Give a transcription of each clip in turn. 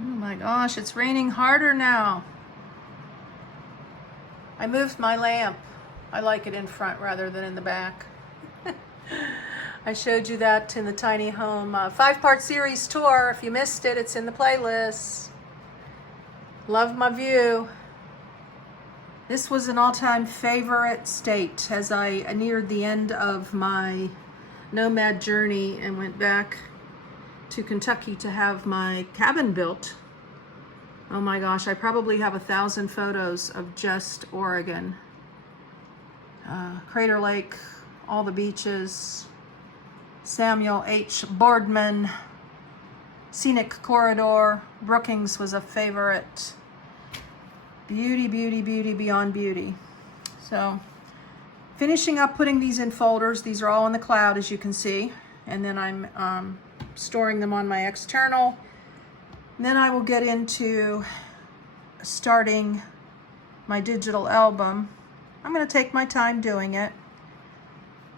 Oh my gosh, it's raining harder now. I moved my lamp. I like it in front rather than in the back. I showed you that in the tiny home 5-part series tour. If you missed it, it's in the playlist. Love my view. This was an all-time favorite state as I neared the end of my Nomad journey and went back to Kentucky to have my cabin built. Oh my gosh, I probably have 1,000 photos of just Oregon. Crater Lake, all the beaches, Samuel H. Boardman, Scenic Corridor, Brookings was a favorite. Beauty, beauty, beauty beyond beauty. So, finishing up putting these in folders. These are all in the cloud, as you can see. And then I'm storing them on my external. And then I will get into starting my digital album. I'm going to take my time doing it.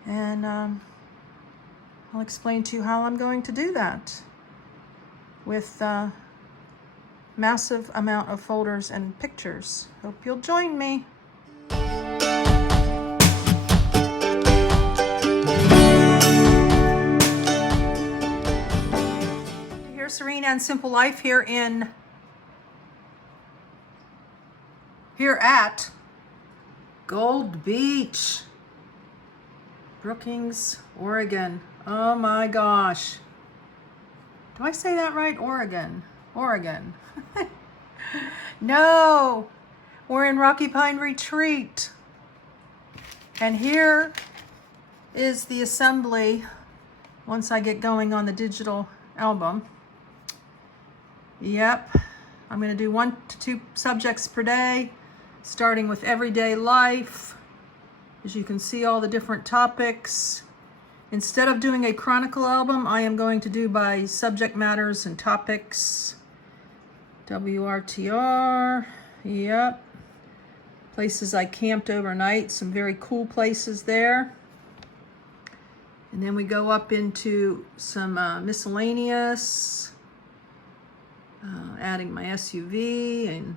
And I'll explain to you how I'm going to do that with massive amount of folders and pictures. Hope you'll join me. Here's Serene and Simple Life here at Gold Beach, Brookings, Oregon. Oh my gosh. Do I say that right? Oregon. No, we're in Rocky Pine Retreat. And here is the assembly once I get going on the digital album. Yep, I'm going to do 1 to 2 subjects per day, starting with everyday life. As you can see, all the different topics. Instead of doing a chronicle album, I am going to do by subject matters and topics. WRTR, yep. Places I camped overnight, some very cool places there. And then we go up into some miscellaneous, adding my SUV and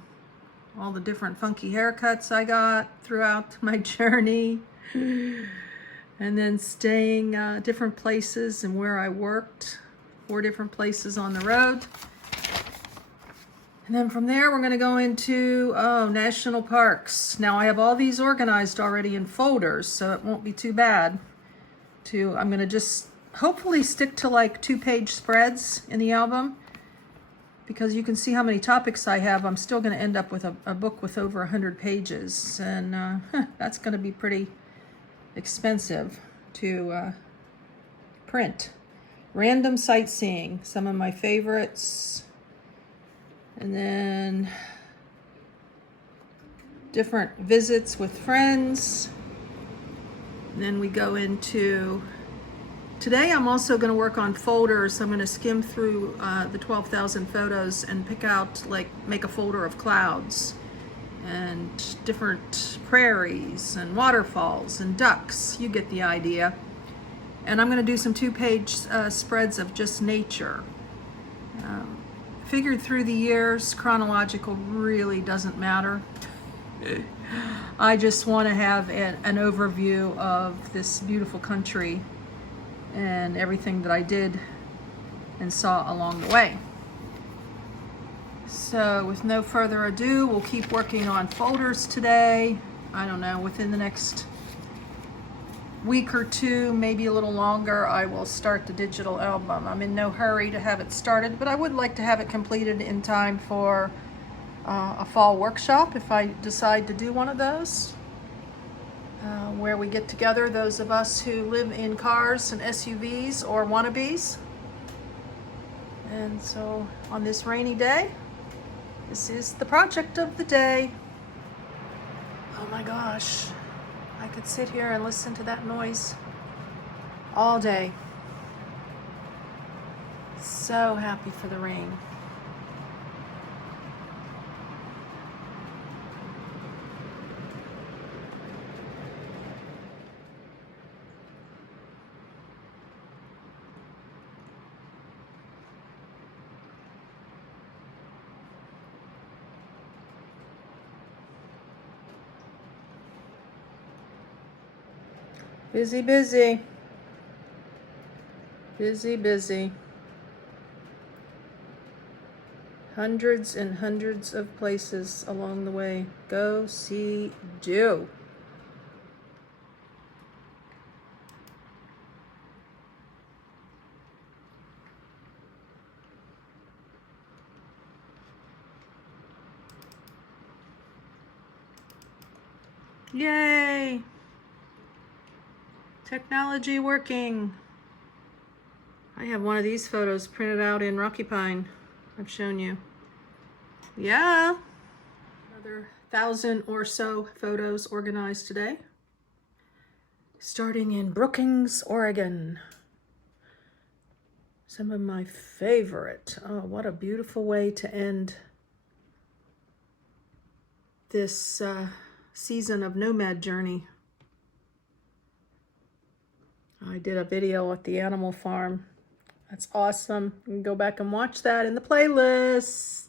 all the different funky haircuts I got throughout my journey. And then staying different places and where I worked, 4 different places on the road. And then from there, we're going to go into national parks. Now, I have all these organized already in folders, so it won't be too bad. I'm going to just hopefully stick to like 2-page spreads in the album, because you can see how many topics I have. I'm still going to end up with a book with over 100 pages, and that's going to be pretty expensive to print. Random sightseeing, some of my favorites. And then different visits with friends. And then we go into, today I'm also going to work on folders. I'm going to skim through the 12,000 photos and pick out, like, make a folder of clouds and different prairies and waterfalls and ducks. You get the idea. And I'm going to do some 2-page spreads of just nature. Figured through the years, chronological really doesn't matter. I just want to have an overview of this beautiful country and everything that I did and saw along the way. So with no further ado, we'll keep working on folders today. I don't know, within the next week or 2, maybe a little longer, I will start the digital album. I'm in no hurry to have it started, but I would like to have it completed in time for a fall workshop if I decide to do one of those, where we get together, those of us who live in cars and SUVs or wannabes. And so on this rainy day, this is the project of the day. Oh my gosh. I could sit here and listen to that noise all day. So happy for the rain. Busy, busy. Busy, busy. Hundreds and hundreds of places along the way. Go, see, do. Yay! Technology working. I have one of these photos printed out in Rocky Pine. I've shown you. Yeah. Another 1,000 or so photos organized today. Starting in Brookings, Oregon. Some of my favorite. Oh, what a beautiful way to end this season of Nomad journey. I did a video at the animal farm. That's awesome. You can go back and watch that in the playlist.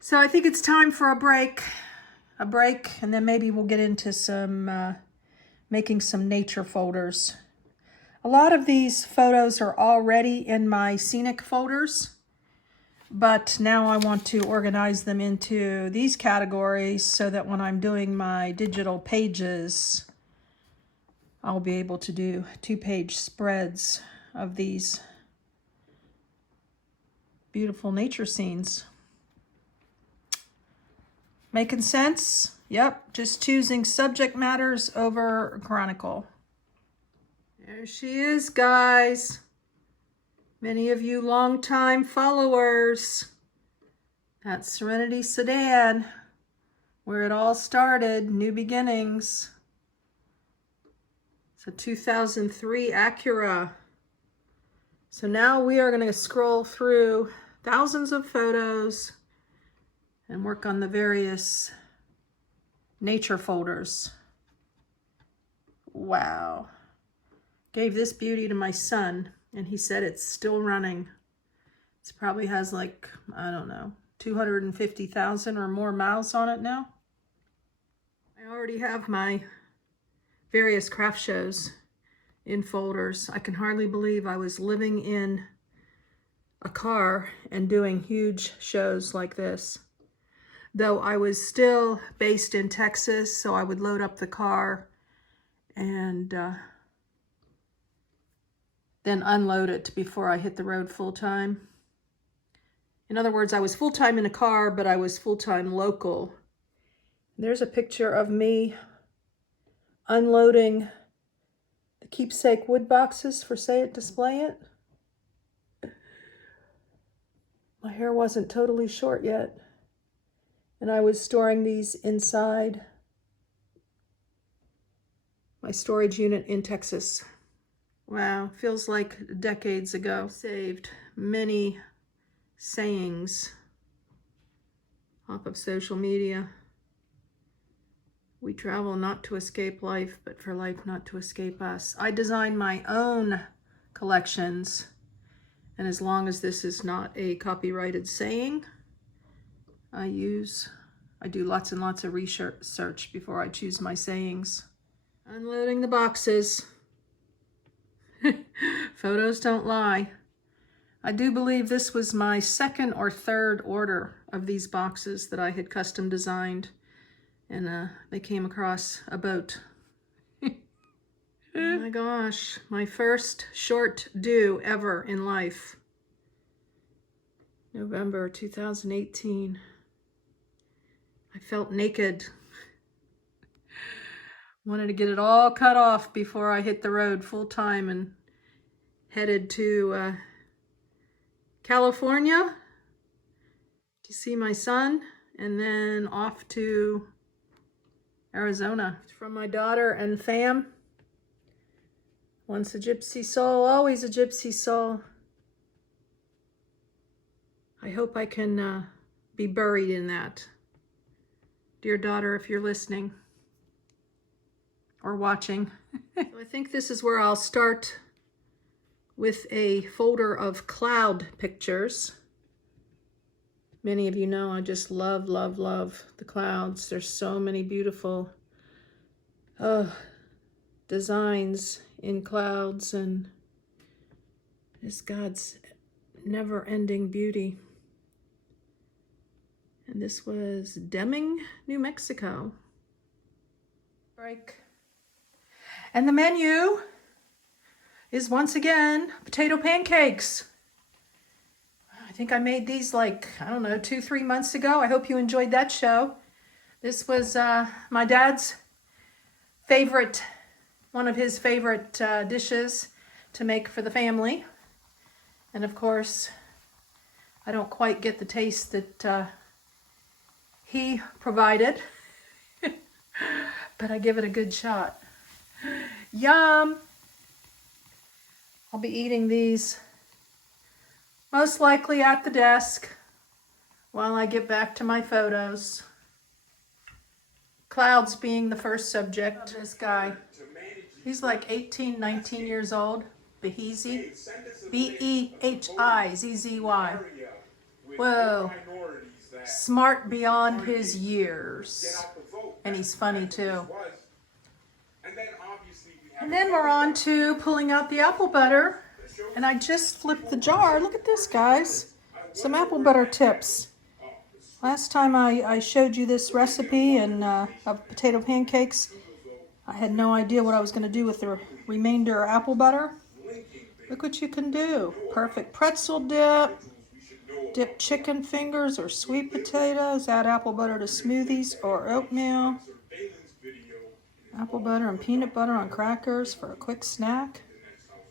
So I think it's time for a break, and then maybe we'll get into some making some nature folders. A lot of these photos are already in my scenic folders, but now I want to organize them into these categories so that when I'm doing my digital pages, I'll be able to do 2-page spreads of these beautiful nature scenes. Making sense? Yep, just choosing subject matters over chronicle. There she is, guys. Many of you longtime followers. That's Serenity Sedan, where it all started, new beginnings. It's a 2003 Acura. So now we are going to scroll through thousands of photos and work on the various nature folders. Wow. Gave this beauty to my son, and he said it's still running. It probably has like, I don't know, 250,000 or more miles on it now. I already have my various craft shows in folders. I can hardly believe I was living in a car and doing huge shows like this. Though I was still based in Texas, so I would load up the car and then unload it before I hit the road full time. In other words, I was full-time in a car, but I was full-time local. There's a picture of me unloading the keepsake wood boxes for Say It, Display It. My hair wasn't totally short yet, and I was storing these inside my storage unit in Texas. Wow, feels like decades ago. Saved many sayings off of social media. We travel not to escape life, but for life not to escape us. I design my own collections, and as long as this is not a copyrighted saying, I do lots and lots of research before I choose my sayings. Unloading the boxes. Photos don't lie. I do believe this was my second or third order of these boxes that I had custom designed, and they came across a boat. Oh my gosh, my first short due ever in life. November 2018. I felt naked. Wanted to get it all cut off before I hit the road full time and headed to California to see my son, and then off to Arizona. From my daughter and fam. Once a gypsy soul, always a gypsy soul. I hope I can be buried in that. Dear daughter, if you're listening or watching. So I think this is where I'll start with a folder of cloud pictures. Many of you know I just love, love, love the clouds. There's so many beautiful designs in clouds and this God's never-ending beauty. And this was Deming, New Mexico. Break. And the menu is once again potato pancakes. I think I made these like, I don't know, 2-3 months ago. I hope you enjoyed that show. This was my dad's favorite, one of his favorite dishes to make for the family. And of course, I don't quite get the taste that he provided, but I give it a good shot. Yum! I'll be eating these most likely at the desk while I get back to my photos. Clouds being the first subject. This guy, he's like 18, 19 years old. Beheezy. B-E-H-I-Z-Z-Y. Whoa. Smart beyond his years. And he's funny too. And then we're on to pulling out the apple butter. And I just flipped the jar. Look at this, guys. Some apple butter tips. Last time I showed you this recipe of potato pancakes, I had no idea what I was going to do with the remainder apple butter. Look what you can do. Perfect pretzel dip. Dip chicken fingers or sweet potatoes. Add apple butter to smoothies or oatmeal. Apple butter and peanut butter on crackers for a quick snack.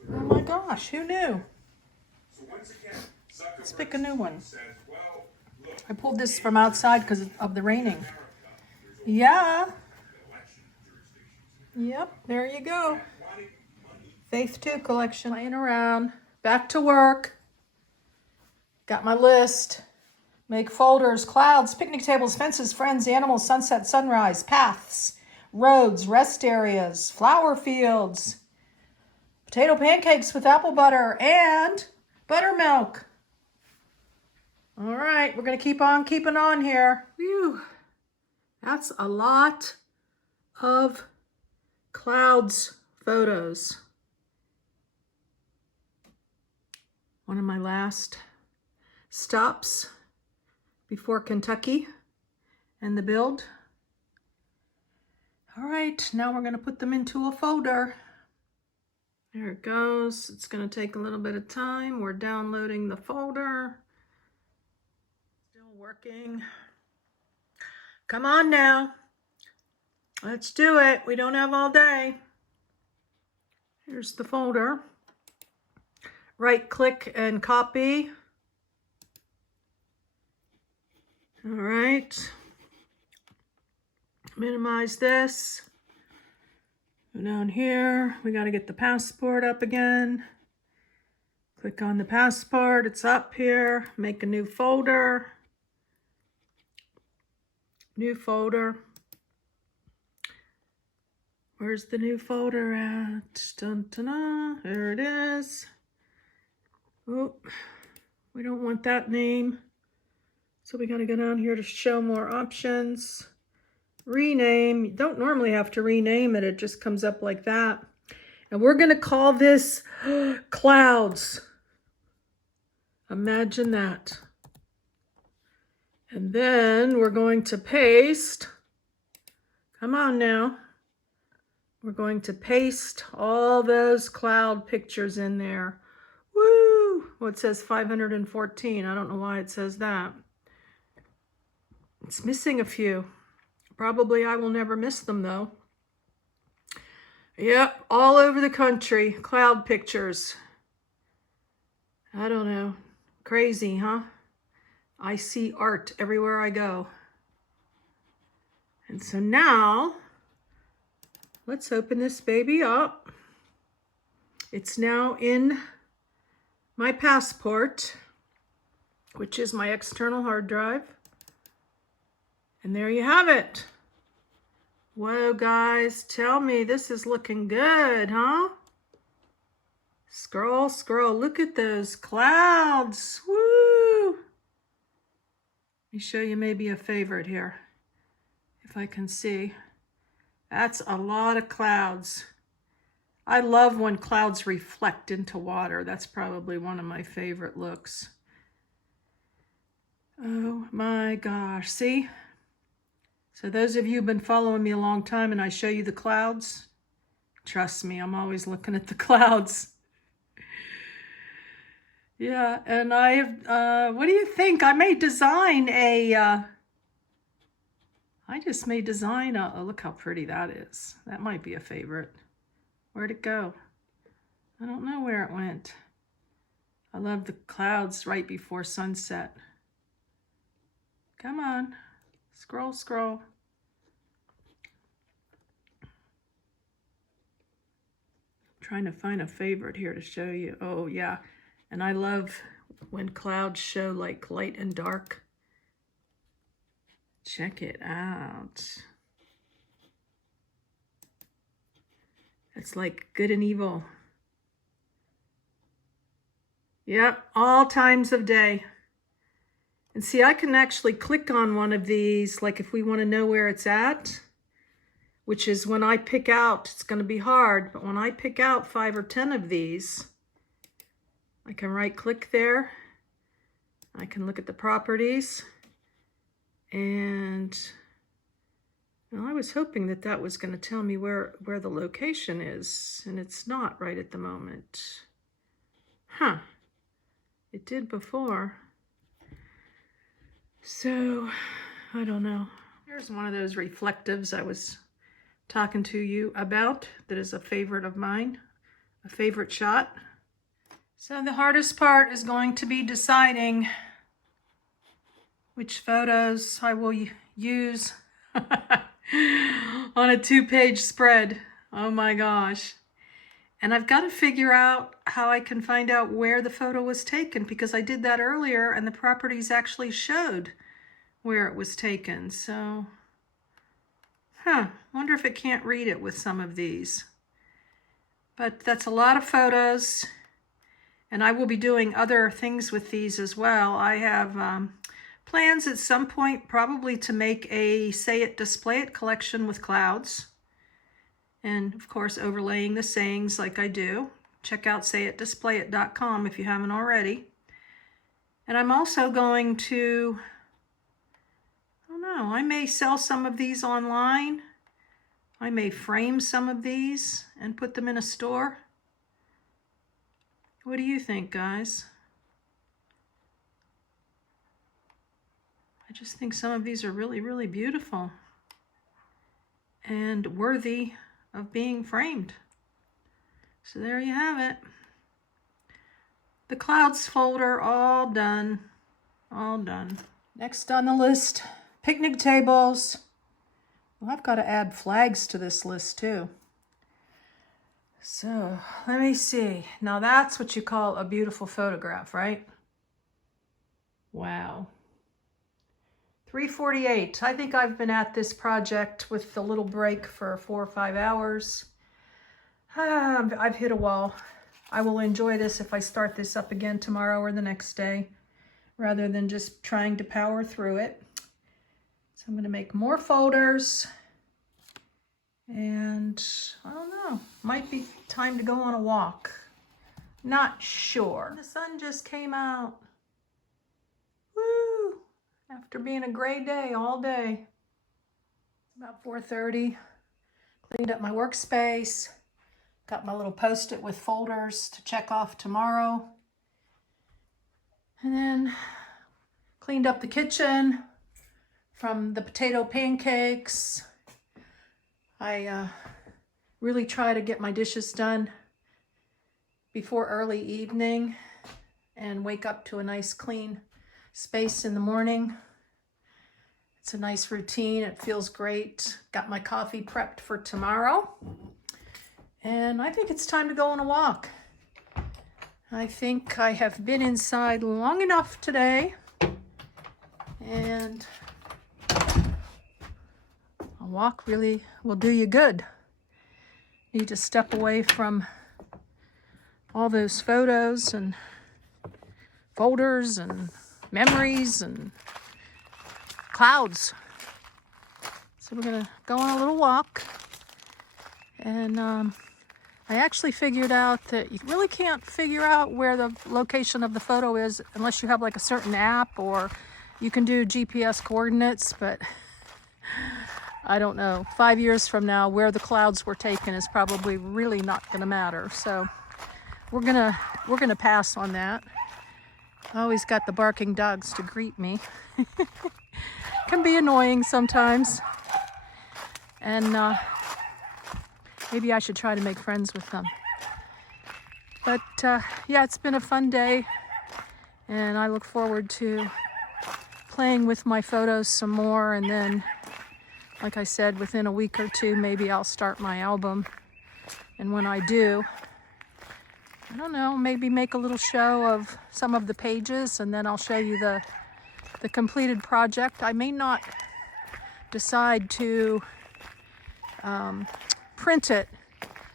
Oh my gosh, who knew? Let's pick a new one. I pulled this from outside because of the raining. Yeah. Yep, there you go. Faith 2 collection. Playing around. Back to work. Got my list. Make folders, clouds, picnic tables, fences, friends, animals, sunset, sunrise, paths, roads, rest areas, flower fields, potato pancakes with apple butter, and buttermilk. All right, we're going to keep on keeping on here. Whew. That's a lot of clouds photos. One of my last stops before Kentucky and the build. All right, now we're going to put them into a folder. There it goes. It's going to take a little bit of time. We're downloading the folder. Still working. Come on now. Let's do it. We don't have all day. Here's the folder. Right click and copy. All right. Minimize this. Go down here. We got to get the passport up again. Click on the passport. It's up here. Make a new folder. New folder. Where's the new folder at? Dun, dun, dun. There it is. Oh, we don't want that name. So we got to go down here to show more options. Rename. You don't normally have to rename it. It just comes up like that. And we're going to call this clouds. Imagine that. And then we're going to paste. Come on now. We're going to paste all those cloud pictures in there. Woo! Well, it says 514. I don't know why it says that. It's missing a few. Probably I will never miss them though. Yep, all over the country, cloud pictures. I don't know. Crazy, huh? I see art everywhere I go. And so now, let's open this baby up. It's now in my passport, which is my external hard drive. And there you have it. Whoa, guys, tell me this is looking good, huh? Scroll, scroll, look at those clouds. Woo! Let me show you maybe a favorite here, if I can see. That's a lot of clouds. I love when clouds reflect into water. That's probably one of my favorite looks. Oh my gosh, see? So those of you who've been following me a long time and I show you the clouds, trust me, I'm always looking at the clouds. Yeah, and I have, what do you think? I may design look how pretty that is. That might be a favorite. Where'd it go? I don't know where it went. I love the clouds right before sunset. Come on, scroll, scroll. Trying to find a favorite here to show you. Oh yeah, and I love when clouds show like light and dark. Check it out. It's like good and evil. Yep, all times of day. And see, I can actually click on one of these, like if we want to know where it's at, which is when I pick out, it's going to be hard, but when I pick out 5 or 10 of these, I can right click there. I can look at the properties. And well, I was hoping that that was going to tell me where the location is, and it's not right at the moment. Huh. It did before. So, I don't know. Here's one of those reflectives I was talking to you about that is a favorite of mine, a favorite shot. So the hardest part is going to be deciding which photos I will use on a 2-page spread. Oh my gosh. And I've got to figure out how I can find out where the photo was taken, because I did that earlier and the properties actually showed where it was taken. So, wonder if it can't read it with some of these. But that's a lot of photos, and I will be doing other things with these as well. I have plans at some point probably to make a Say It, Display It collection with clouds. And of course, overlaying the sayings like I do. Check out sayitdisplayit.com if you haven't already. And I'm also going to, I don't know, I may sell some of these online. I may frame some of these and put them in a store. What do you think, guys? I just think some of these are really, really beautiful and worthy of being framed. So there you have it. The clouds folder all done. All done. Next on the list, picnic tables. Well, I've got to add flags to this list too. So let me see. Now that's what you call a beautiful photograph, right? Wow. 3:48. I think I've been at this project with a little break for 4 or 5 hours. I've hit a wall. I will enjoy this if I start this up again tomorrow or the next day, rather than just trying to power through it. So I'm going to make more folders. And I don't know, might be time to go on a walk. Not sure. The sun just came out. Woo! After being a gray day all day. About 4:30. Cleaned up my workspace. Got my little post-it with folders to check off tomorrow. And then cleaned up the kitchen from the potato pancakes. I really try to get my dishes done before early evening and wake up to a nice clean space in the morning. It's a nice routine. It feels great. Got my coffee prepped for tomorrow. And I think it's time to go on a walk. I think I have been inside long enough today. And a walk really will do you good. Need to step away from all those photos and folders and memories and clouds. So we're gonna go on a little walk, and I actually figured out that you really can't figure out where the location of the photo is unless you have like a certain app, or you can do GPS coordinates, but I don't know. 5 years from now, where the clouds were taken is probably really not going to matter. So we're gonna pass on that. I always got the barking dogs to greet me. Can be annoying sometimes, and maybe I should try to make friends with them. But yeah, it's been a fun day, and I look forward to playing with my photos some more, and then, like I said, within a week or two, maybe I'll start my album. And when I do, I don't know, maybe make a little show of some of the pages, and then I'll show you the completed project. I may not decide to print it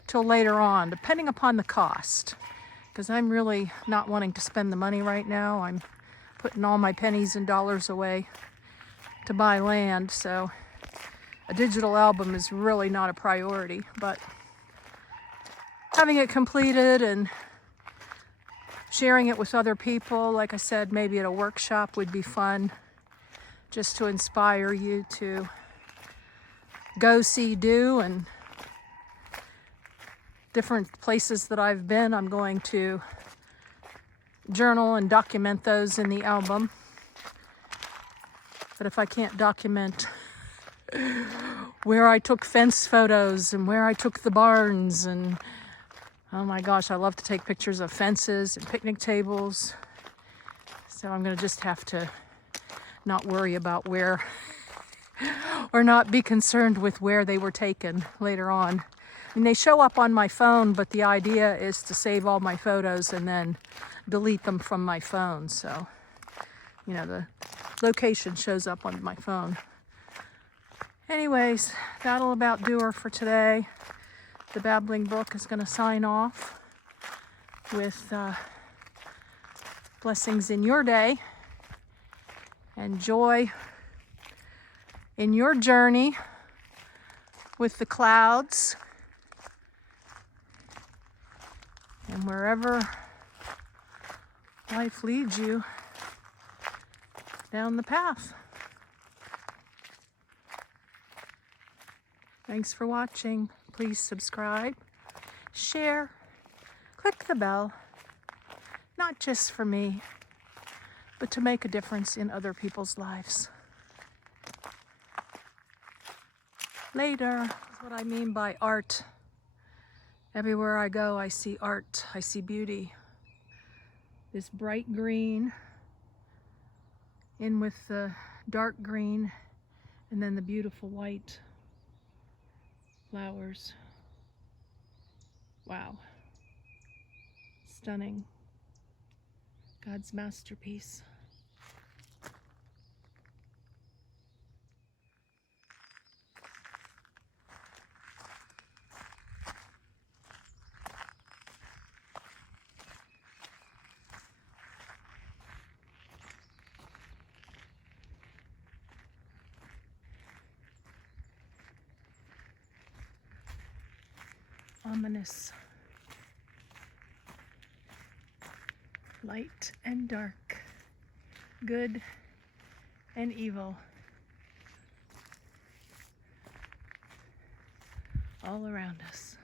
till later on, depending upon the cost, because I'm really not wanting to spend the money right now. I'm putting all my pennies and dollars away to buy land, so a digital album is really not a priority. But having it completed and sharing it with other people, like I said, maybe at a workshop would be fun, just to inspire you to go see, do, and different places that I've been. I'm going to journal and document those in the album. But if I can't document where I took fence photos and where I took the barns, and oh my gosh, I love to take pictures of fences and picnic tables. So I'm going to just have to not worry about where, or not be concerned with where they were taken later on. I mean, they show up on my phone, but the idea is to save all my photos and then delete them from my phone. So, you know, the location shows up on my phone. Anyways, that'll about do her for today. The Babbling Brook is going to sign off with blessings in your day and joy in your journey with the clouds, and wherever life leads you down the path. Thanks for watching. Please subscribe, share, click the bell, not just for me, but to make a difference in other people's lives. Later. That's what I mean by art. Everywhere I go, I see art, I see beauty. This bright green in with the dark green, and then the beautiful white flowers. Wow. Stunning. God's masterpiece. Ominous. Light and dark. Good and evil. All around us.